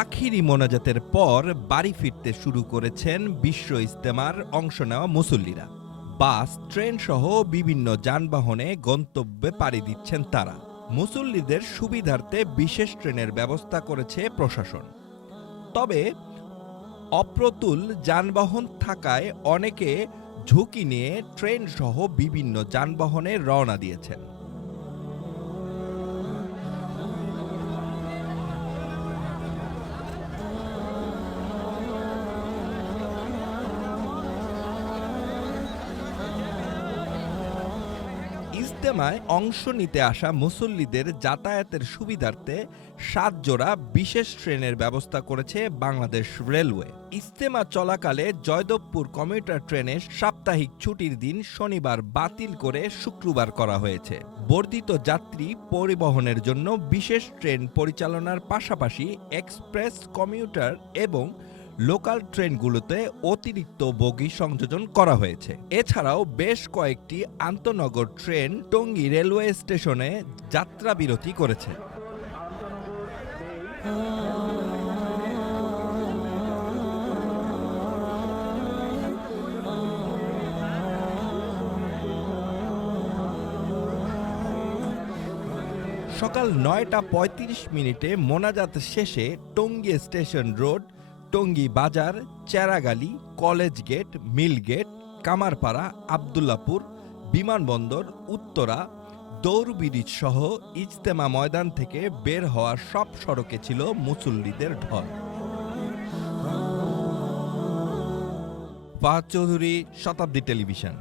আখিরি মোনাজাতের পর বাড়ি ফিরতে শুরু করেছেন বিশ্ব ইস্তেমার অংশ নেওয়া মুসল্লিরা। বাস, ট্রেন সহ বিভিন্ন যানবাহনে গন্তব্যে পাড়ি দিচ্ছেন তারা। মুসল্লিদের সুবিধার্থে বিশেষ ট্রেনের ব্যবস্থা করেছে প্রশাসন। তবে অপ্রতুল যানবাহন থাকায় অনেকে ঝুঁকি নিয়ে ট্রেন সহ বিভিন্ন যানবাহনে রওনা দিয়েছেন। ইজতেমায় অংশ নিতে আসা মুসল্লিদের যাতায়াতের সুবিধার্থে সাত জোড়া বিশেষ ট্রেনের ব্যবস্থা করেছে বাংলাদেশ রেলওয়ে। ইজতেমা চলাকালে জয়দেবপুর কমিউটার ট্রেনের সাপ্তাহিক ছুটির দিন শনিবার বাতিল করে শুক্রবার করা হয়েছে। বর্ধিত যাত্রী পরিবহনের জন্য বিশেষ ট্রেন পরিচালনার পাশাপাশি এক্সপ্রেস কমিউটার এবং লোকাল ট্রেনগুলোতে অতিরিক্ত বগি সংযোজন করা হয়েছে। এছাড়াও বেশ কয়েকটি আন্তনগর ট্রেন টঙ্গী রেলওয়ে স্টেশনে যাত্রা বিরতি করেছে। সকাল নয়টা পঁয়ত্রিশ মিনিটে মোনাজাত শেষে Tongi station road Tongi Bazar, Cheragali, college gate, mill gate, Kamarpara, Abdullahpur, বিমানবন্দর, উত্তরা, দৌড়বিরিজ সহ ইজতেমা ময়দান থেকে বের হওয়া সব সড়কে ছিল মুসল্লিদের ঢল। ফাহাদ চৌধুরী, শতাব্দী টেলিভিশন।